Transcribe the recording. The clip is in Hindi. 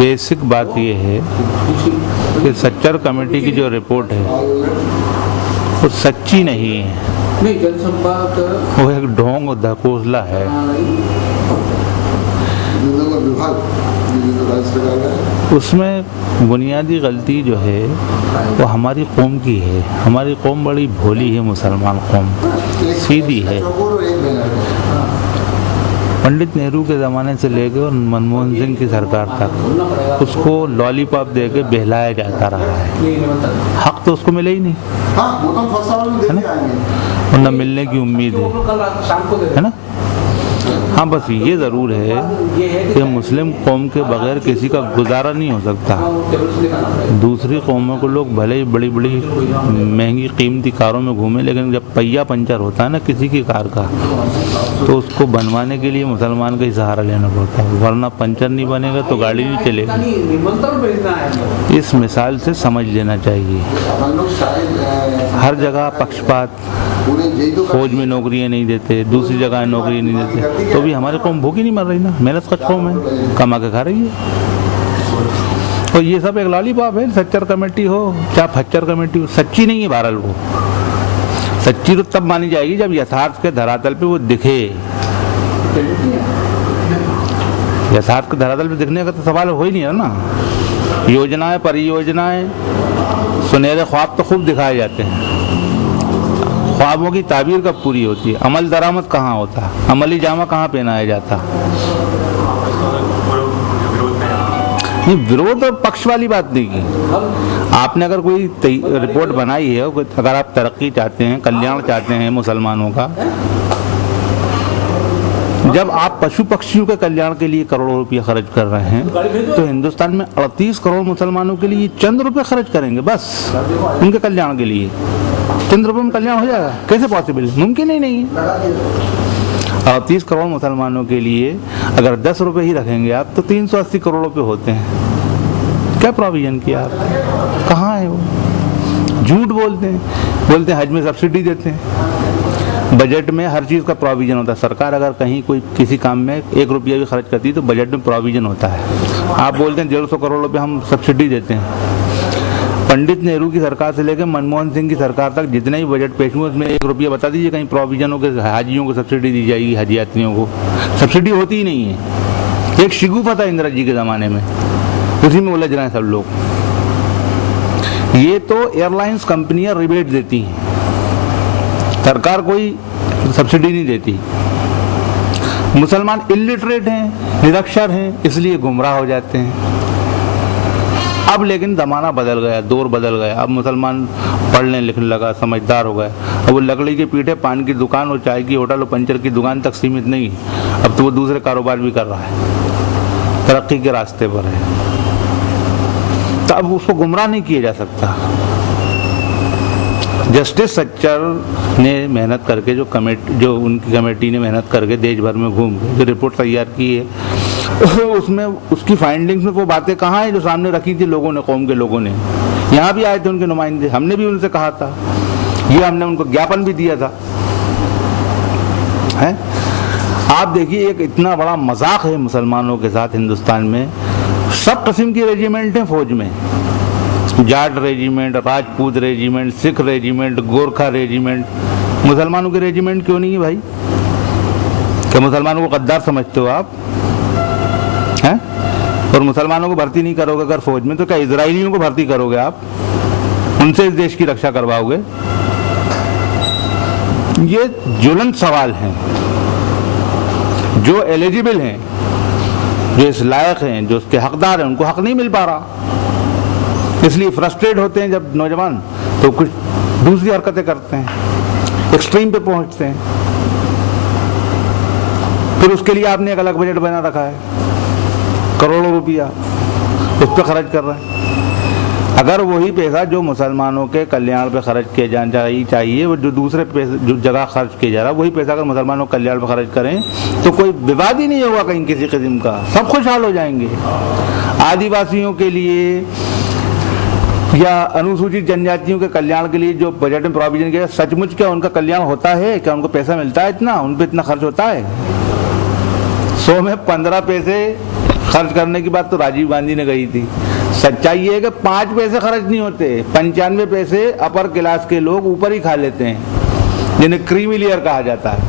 बेसिक बात ये है कि सच्चर कमेटी की जो रिपोर्ट है वो सच्ची नहीं है, वो एक ढोंग धकोसला है। उसमें बुनियादी गलती जो है वो हमारी कौम की है। हमारी कौम बड़ी भोली है, मुसलमान कौम सीधी है। पंडित नेहरू के ज़माने से लेकर और मनमोहन सिंह की सरकार तक उसको लॉलीपॉप दे के बहलाया जाता रहा है। हक तो उसको मिले ही नहीं, है ना, और न मिलने की उम्मीद है ना। हाँ, बस ये ज़रूर है कि मुस्लिम कौम के बगैर किसी का गुजारा नहीं हो सकता। दूसरी कौमों को लोग भले ही बड़ी बड़ी महंगी कीमती कारों में घूमें, लेकिन जब पहिया पंचर होता है ना किसी की कार का, तो उसको बनवाने के लिए मुसलमान का ही सहारा लेना पड़ता है, वरना पंचर नहीं बनेगा तो गाड़ी नहीं चलेगी। इस मिसाल से समझ लेना चाहिए। हर जगह पक्षपात, फौज में नौकरियां नहीं देते, दूसरी जगह नौकरी नहीं देते, तो भी हमारी कौम भूखी नहीं मर रही ना, मेहनत का कौम है, कमा के खा रही है। और ये सब एक लॉलीपॉप है, सच्चर कमेटी हो चाहे फच्चर कमेटी हो, सच्ची नहीं है बहरहाल। वो सच्ची तो तब मानी जाएगी जब यथार्थ के धरातल पे वो दिखे। यथार्थ के धरातल पे दिखने का तो सवाल हो ही नहीं है ना। योजनाएं, परियोजनाएं, सुनहरे ख्वाब तो खूब दिखाए जाते हैं, ख्वाबों की ताबीर कब पूरी होती है? अमल दरामद कहाँ होता है? अमली जामा कहाँ पहनाया जाता? नहीं, विरोध और पक्ष वाली बात नहीं की। आपने अगर कोई रिपोर्ट बनाई है, अगर आप तरक्की चाहते हैं, कल्याण चाहते हैं मुसलमानों का, जब आप पशु पक्षियों के कल्याण के लिए करोड़ों रुपये खर्च कर रहे हैं, तो हिंदुस्तान में 38 करोड़ मुसलमानों के लिए चंद रुपए खर्च करेंगे बस उनके कल्याण के लिए। चंद रुपये में कल्याण हो जाएगा? कैसे पॉसिबल है? मुमकिन ही नहीं है। 38 करोड़ मुसलमानों के लिए अगर 10 रुपये ही रखेंगे आप, तो 380 करोड़ रुपये होते हैं। क्या प्रोविजन किया आप? कहाँ है वो? झूठ बोलते हैं हज में सब्सिडी देते हैं। बजट में हर चीज़ का प्रोविजन होता है। सरकार अगर कहीं कोई किसी काम में 1 रुपया भी खर्च करती है तो बजट में प्रोविजन होता है। आप बोलते हैं 150 करोड़ रुपये हम सब्सिडी देते हैं। पंडित नेहरू की सरकार से लेकर मनमोहन सिंह की सरकार तक जितने भी बजट पेश हुए उसमें 1 रुपया बता दीजिए कहीं प्रोविजन हो के हाजियों को सब्सिडी दी जाएगी। हज यात्रियों को सब्सिडी होती ही नहीं है। एक शिगुफा था इंदिरा जी के ज़माने में, उसी में उलझ रहे हैं सब लोग। ये तो एयरलाइंस कंपनियां रिबेट देती हैं, सरकार कोई सब्सिडी नहीं देती। मुसलमान इलिटरेट हैं, निरक्षर हैं, इसलिए गुमराह हो जाते हैं। अब लेकिन ज़माना बदल गया, दौर बदल गया। अब मुसलमान पढ़ने लिखने लगा, समझदार हो गए। अब वो लकड़ी के पीठे पान की दुकान और चाय की होटल और पंचर की दुकान तक सीमित नहीं, अब तो वो दूसरे कारोबार भी कर रहा है, तरक्की के रास्ते पर है। तो अब उसको गुमराह नहीं किया जा सकता। जस्टिस सच्चर ने मेहनत करके जो उनकी कमेटी ने मेहनत करके देश भर में घूम के जो रिपोर्ट तैयार की है, उसमें उसकी फाइंडिंग्स में वो बातें कहाँ हैं जो सामने रखी थी लोगों ने, कौम के लोगों ने। यहाँ भी आए थे उनके नुमाइंदे, हमने भी उनसे कहा था, ये हमने उनको ज्ञापन भी दिया था। है आप देखिए, एक इतना बड़ा मजाक है मुसलमानों के साथ हिंदुस्तान में। सब किस्म की रेजिमेंट हैं फौज में, Jat regiment, Rajput regiment, Sikh regiment, Gorkha regiment. मुसलमानों के रेजिमेंट क्यों नहीं है भाई? क्या मुसलमानों को गद्दार समझते हो आप? हैं? और मुसलमानों को भर्ती नहीं करोगे अगर फौज में, तो क्या इजरायलियों को भर्ती करोगे आप? उनसे इस देश की रक्षा करवाओगे? ये ज्वलंत सवाल हैं। जो एलिजिबल हैं, जो इस लायक हैं, जो उसके हकदार हैं, उनको हक नहीं मिल पा रहा। इसलिए फ्रस्ट्रेट होते हैं जब नौजवान, तो कुछ दूसरी हरकतें करते हैं, एक्सट्रीम पे पहुंचते हैं। फिर उसके लिए आपने एक अलग बजट बना रखा है, करोड़ों रुपया उस पर खर्च कर रहे हैं। अगर वही पैसा जो मुसलमानों के कल्याण पे खर्च किया जाना चाहिए, वो जो दूसरे पैसे जो जगह खर्च किया जा रहा है, वही पैसा अगर मुसलमानों के कल्याण पे खर्च करें तो कोई विवाद ही नहीं होगा कहीं किसी किस्म का, सब खुशहाल हो जाएंगे। आदिवासियों के लिए या अनुसूचित जनजातियों के कल्याण के लिए जो बजट में प्रोविजन किया, सचमुच क्या उनका कल्याण होता है? क्या उनको पैसा मिलता है इतना? उन पर इतना खर्च होता है? 100 में 15 पैसे खर्च करने की बात तो राजीव गांधी ने कही थी। सच्चाई ये है कि 5 पैसे खर्च नहीं होते, 95 पैसे अपर क्लास के लोग ऊपर ही खा लेते हैं, जिन्हें क्रीमी लेयर कहा जाता है।